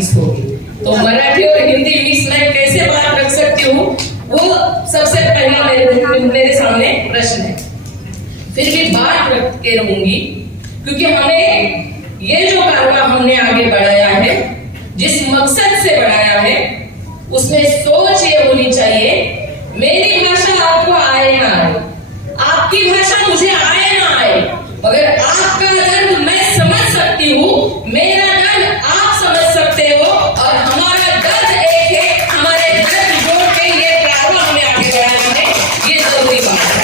Mix होगी, तो मराठी और हिंदी मिक्स मैं कैसे बात रख सकती हूँ, वो सबसे पहला मेरे सामने प्रश्न है। फिर भी बात रख के रहूंगी, क्योंकि हमें ये जो कारवा हमने आगे बढ़ाया है, जिस मकसद से बढ़ाया है, उसमें सोच ये होनी चाहिए, मेरी भाषा आपको आए ना आए, आपकी भाषा मुझे आए ना आए, मगर आपका दर्द मैं समझ सकती हूँ, मेरा दर्द आप समझ सकते हो, और हमारा दर्द एक है, हमारे दर्द जोड़ के ये कारवा हमें आगे बढ़ाना है, ये जरूरी बात है।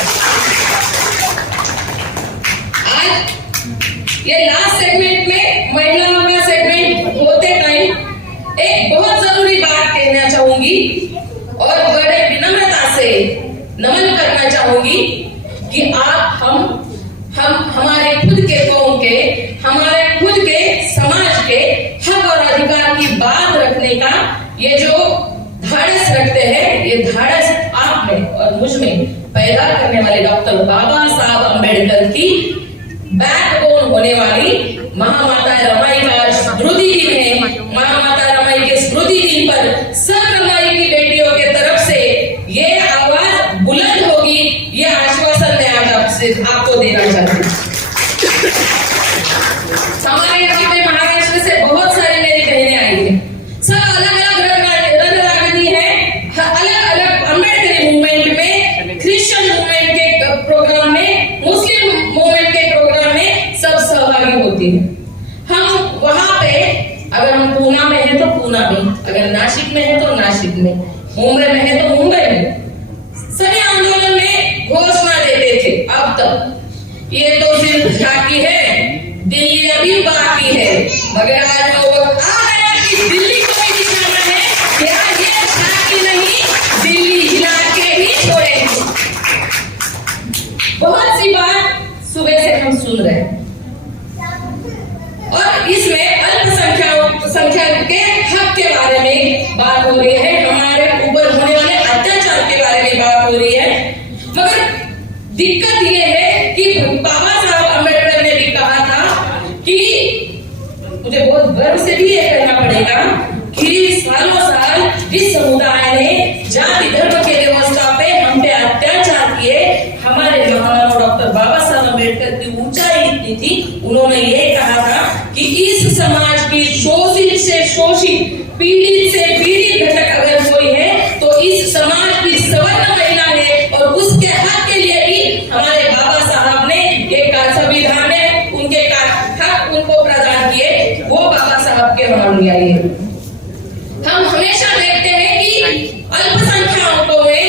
आज ये लास्ट सेगमेंट में महिलाओं का सेगमेंट होते टाइम एक बहुत जरूरी बात कहना चाहूंगी और बड़े विनम्रता से नमन करना चाहूंगी कि आप हमारे खुद के कौम के, हमारे खुद के समाज के हक और अधिकार की बात रखने का ये जो धाड़स रखते हैं, ये धाड़स आप में और मुझ में पैदा करने वाले डॉक्टर बाबा साहब अम्बेडकर की बैकबोन होने वाली महामाता रमाई का स्मृति दिन है। महामाता रमाई के स्मृति दिन पर सब रमाई की बेटियों के तरफ से ये आवाज बुलंद होगी, ये आश्वासन मैं आज आपको देना चाहती हूँ। हमारे यहाँ पे महाराष्ट्र से बहुत सारी मेरी बहनें आई हैं, सब अलग अलग रंग रागनी है, अलग अलग अम्बेडकरी मूवमेंट में, क्रिश्चियन मूवमेंट के प्रोग्राम में, मुस्लिम मूवमेंट के प्रोग्राम में सब सहभागी होती है। हम वहां पे, अगर हम पूना में है तो पूना में, अगर नासिक में है तो नासिक में, मुंबई में है तो मुंबई में, सभी आंदोलन में घोषणा देते थे। अब तक ये तो सिर्फ झांकी है, दिल्ली अभी बाकी है, मगर आज लोग आ गया कि दिल्ली को भी दिखाना है कि आज ये झांकी नहीं, दिल्ली हिला के ही छोड़ेंगे। बहुत सी बात सुबह से हम सुन रहे हैं, और इसमें अल्पसंख्यक के हक के बारे में बात हो रही है, हमारे ऊपर होने वाले अत्याचार के बारे में बात हो रही है। मगर दिक्कत ये है कि बाबा साहब अम्बेडकर ने भी कहा था कि, मुझे बहुत गर्व से भी ये कहना पड़ेगा कि सालों साल जिस समुदाय ने जाति धर्म के व्यवस्था पे हम पे अत्याचार किए, हमारे महामानव डॉक्टर बाबा साहब अम्बेडकर की ऊंचाई इतनी थी, उन्होंने ये कहा था कि इस समाज की शोषित से शोषित, पीड़ित से पीड़ित घटक अगर कोई है तो इस समाज की सवर्ण महिला है, और उसके हक के लिए भी हमारे बाबा साहब ने एक संविधान में उनके हक उनको प्रदान किए, वो बाबा साहब के अनुयायी है। हम हमेशा देखते हैं कि अल्पसंख्यकों में,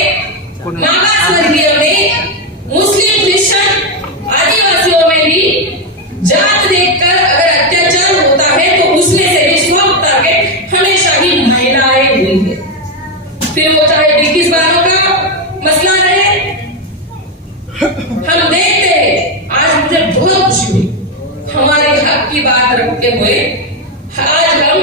मागास वर्गीय में, मुस्लिम, क्रिश्चियन, आदिवासियों में भी जात देखकर अगर अत्याचार होता है तो उसमें से भी सब टारगेट हमेशा ही महिलाएं हुई है। फिर वो चाहे 21 बारों का मसला रहे, हम देखते हैं। आज मुझे बहुत खुशी हुई, हमारे हक की बात रखते हुए आज हम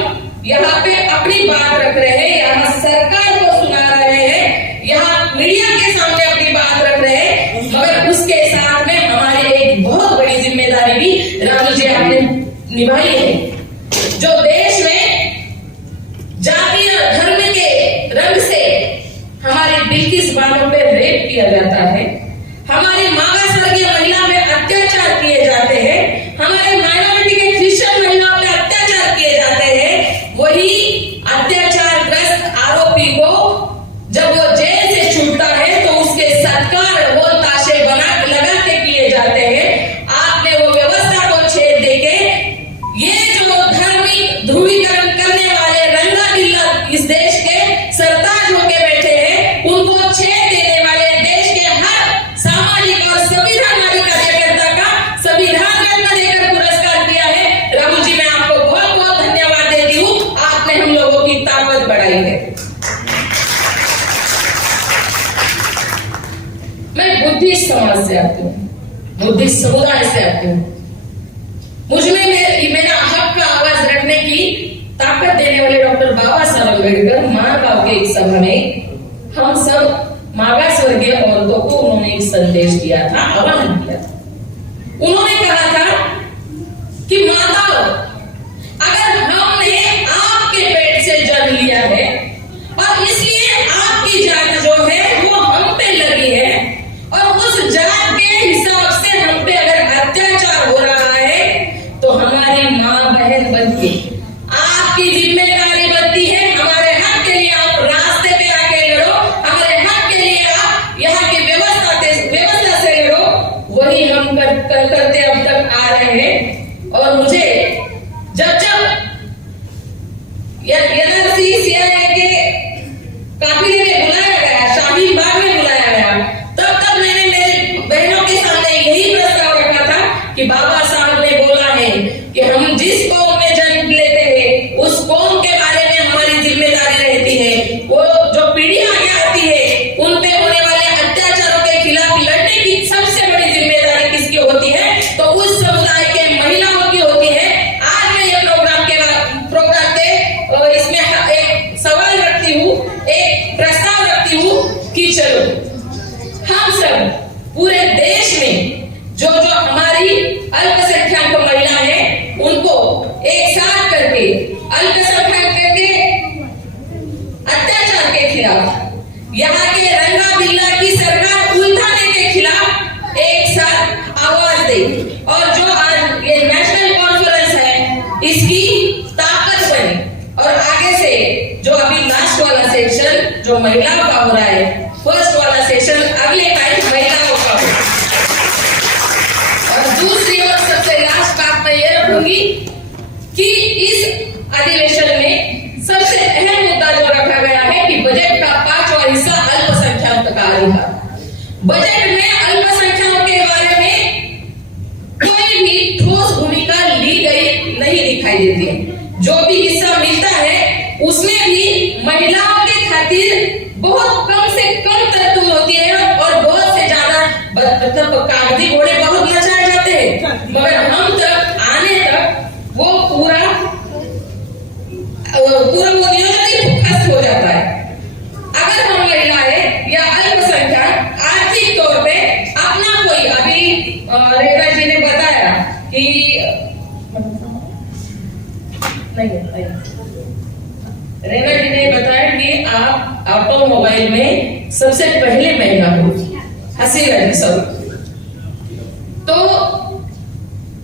यहाँ पे अपनी बात रख रहे हैं, यहाँ सरकार को सुना रहे हैं, यहाँ मीडिया के सामने अपनी बात रख रहे हैं, मगर उसके साथ में हमारी एक बहुत बड़ी जिम्मेदारी भी रानी जी आपने निभाई है। जो देश में जाति और धर्म के रंग से हमारे बिल्किस बानों पे रेप किया जाता है, हमारी मागास वर्गीय महिला में अत्याचार किए जाते हैं, हमारे माइनॉरिटी के क्रिश्चियन महिलाओं पे अत्याचार किए जाते हैं, वही अत्याचारग्रस्त आरोपी को जब वो जेल से छूटता है तो उसके सत्कार वो ताशे लगा के किए जाते हैं। आपने वो व्यवस्था को छेद देके ये जो धार्मिक ध्रुवीकरण करने वाले रंगा बिल्ला इस देश के सरताज होके बैठे हैं, उनको छेद देने वाले देश के हर सामाजिक और संविधान कार्यकर्ता का संविधान रत्न देकर पुरस्कार दिया है। राहुल जी, मैं आपको बहुत बहुत धन्यवाद देती हूँ, आपने हम लोगों की ताकत बढ़ाई है। मैं बुद्धिस्ट समाज से आती हूँ, बुद्धिस्ट समुदाय से आती हूँ। मुझमें मेरा हक का आवाज रखने की ताकत देने वाले डॉक्टर बाबा साहब अम्बेडकर मानगांव के एक सभा में हम सब मागास वर्गीय औरतों को उन्होंने एक संदेश दिया था, आह्वान किया था। उन्होंने कहा था कि माताओं, अगर हमने आपके आपकी जान जो है वो हम पे लगी है और उस जान के हिसाब से हम पे अगर अत्याचार हो रहा है तो हमारी माँ बहन बनती आपकी जिम्मेदारी बनती है। हमारे हक के लिए आप रास्ते पे आके लड़ो, हमारे हक के लिए आप यहाँ की व्यवस्था से लड़ो। वही हम करते अब तक आ रहे हैं। और मुझे जब NRC CII के काफिले में बुलाया गया, शाहीन बाग में बुलाया गया, तब मैंने मेरे बहनों के सामने यही प्रस्ताव रखा था कि बाबा साहब ने बोला है कि हम जिस कौम में जन्म लेते हैं उस कौम के बारे में हमारी जिम्मेदारी रहती है। वो जो पीढ़ी आगे आती है उन पे होने वाले अत्याचारों के खिलाफ लड़ने की सबसे बड़ी जिम्मेदारी किसकी होती है? तो उस समुदाय के महिलाओं की होती है। आज मैं ये प्रोग्राम के इसमें एक सवाल रखती हूँ, एक प्रस्ताव रखती हूँ कि चलो हम सब पूरे देश में जो हमारी अल्पसंख्यक महिला है उनको एक साथ करके अल्पसंख्यक के अत्याचार के खिलाफ, यहाँ के रंगा बिल्ला की सरकार उल्टाने के खिलाफ एक साथ आवाज दे। और जो आज ये नेशनल कॉन्फ्रेंस है इसकी ताकत बने और आगे से जो अभी लास्ट वाला सेशन जो महिलाओं का हो रहा है, फर्स्ट वाला सेशन अगले टाइम महिलाओं का हो। और दूसरी और सबसे लास्ट बात मैं ये रखूंगी कि इस अधिवेशन में सबसे अहम मुद्दा जो रखा गया है कि बजट का 5वां हिस्सा अल्पसंख्यक का अधिकार। बजट में अल्पसंख्यकों के बारे में कोई भी ठोस भूमिका ली गई नहीं दिखाई देती है। जो भी हिस्सा मिलता है उसमें भी महिलाओं के खातिर बहुत कम से कम तरतूब होती है और बहुत से ज्यादा मतलब कागजी घोड़े बहुत नचाए जाते हैं, मगर हम तक आने तक वो पूरा वो नियोजन ही खत्म हो जाता है। अगर हम महिला है या अल्पसंख्यक आर्थिक तौर पे अपना कोई, अभी रेखा जी ने बताया कि रेखा जी ने बताया कि आप ऑटोमोबाइल में सबसे पहले महिला हो, हसीना जी सब। तो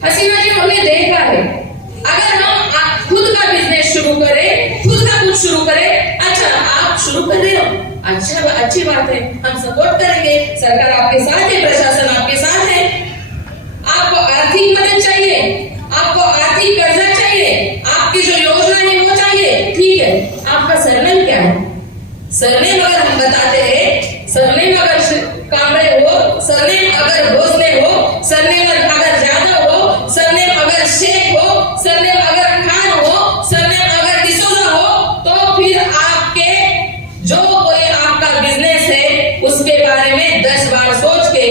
हसीना जी हमने देखा है अगर हम खुद का बिजनेस शुरू करें, खुद का कुछ शुरू करें, अच्छा आप शुरू कर रहे हो, अच्छा अच्छी बात है, हम सपोर्ट करेंगे, सरकार आपके साथ है, प्रशासन आपके साथ है। आपको आर्थिक मदद चाहिए, आपको आर्थिक कर्जा चाहिए, आपकी जो योजना है वो चाहिए, ठीक है। आपका सरनेम क्या है? सरनेम अगर हम बताते हैं, सरनेम अगर कामरे हो, सरनेम अगर भोसले हो, सरनेम अगर यादव हो, सरनेम अगर शेख हो, सरनेम अगर खान हो, सरनेम अगर डिसोजा हो, तो फिर आपके जो कोई आपका बिजनेस है उसके बारे में 10 बार सोच के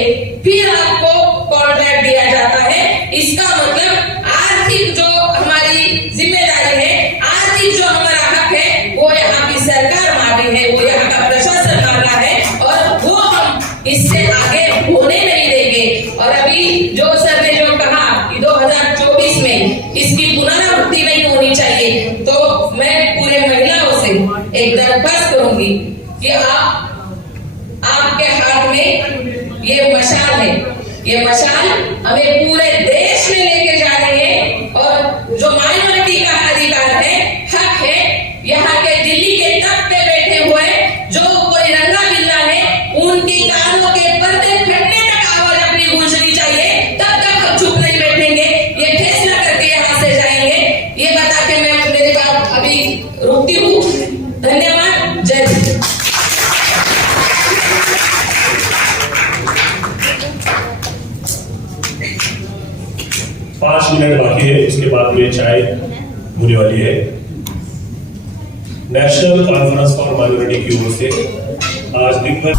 फिर आपको कॉन्ट्रैक्ट दिया जाता है। इसका मतलब आर्थिक जो हमारी जिम्मेदारी है, आर्थिक जो हमारा हक है वो यहाँ की सरकार मार रही है, वो यहाँ का प्रशासन मार रहा है और वो हम इससे आगे होने नहीं देंगे। और अभी जो सर ने जो कहा कि 2024 में इसकी पुनरावृत्ति नहीं होनी चाहिए, तो मैं पूरे महिलाओं से एक दरख्वास्त करूंगी कि आपके हाथ में ये मशाल है, ये मशाल हमें पूरे देश में लेके जा रही है। और जो माइनॉरिटी का अधिकार है, हक है, यहाँ के दिल्ली के तख्त पे बैठे हुए जो कोई रंगा बिल्ला है उनकी कानों के पर्दे फटने तक आवाज अपनी गूंजनी चाहिए, तब तक हम चुप नहीं बैठेंगे, ये फैसला करके यहाँ से जाएंगे। ये बता के मैं मेरी बात अभी रुकती हूँ। धन्यवाद। जय हिंद। 5 मिनट बाकी है, उसके बाद में चाय होने वाली है। नेशनल कॉन्फ्रेंस फॉर माइनॉरिटी की ओर से आज दिन भर